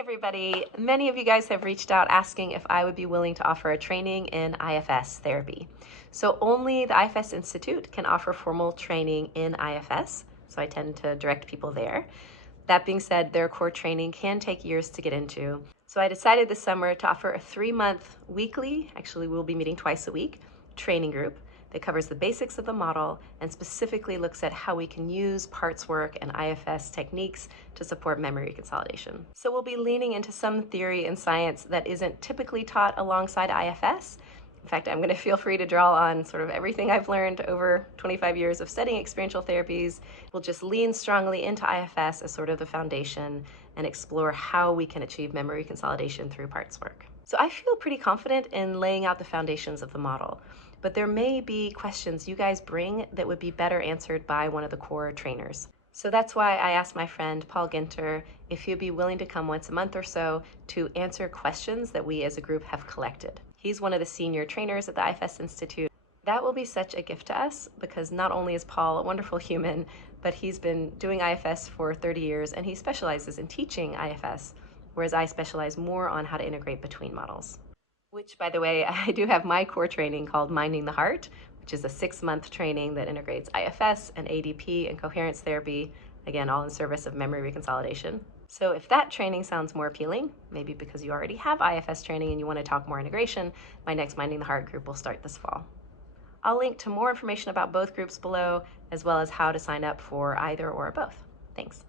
everybody. Many of you guys have reached out asking if I would be willing to offer a training in IFS therapy. So only the IFS Institute can offer formal training in IFS, so I tend to direct people there. That being said, their core training can take years to get into. So I decided this summer to offer a 3-month weekly, actually we'll be meeting twice a week, training group that covers the basics of the model and specifically looks at how we can use parts work and IFS techniques to support memory consolidation. So we'll be leaning into some theory and science that isn't typically taught alongside IFS. In fact, I'm going to feel free to draw on sort of everything I've learned over 25 years of studying experiential therapies. We'll just lean strongly into IFS as sort of the foundation and explore how we can achieve memory consolidation through parts work. So I feel pretty confident in laying out the foundations of the model, but there may be questions you guys bring that would be better answered by one of the core trainers. So that's why I asked my friend Paul Ginter if he'd be willing to come once a month or so to answer questions that we as a group have collected. He's one of the senior trainers at the IFS Institute. That will be such a gift to us because not only is Paul a wonderful human, but he's been doing IFS for 30 years and he specializes in teaching IFS, whereas I specialize more on how to integrate between models. Which, by the way, I do have my core training called Minding the Heart, which is a 6-month training that integrates IFS and ADP and coherence therapy, again, all in service of memory reconsolidation. So if that training sounds more appealing, maybe because you already have IFS training and you want to talk more integration, my next Minding the Heart group will start this fall. I'll link to more information about both groups below, as well as how to sign up for either or both. Thanks.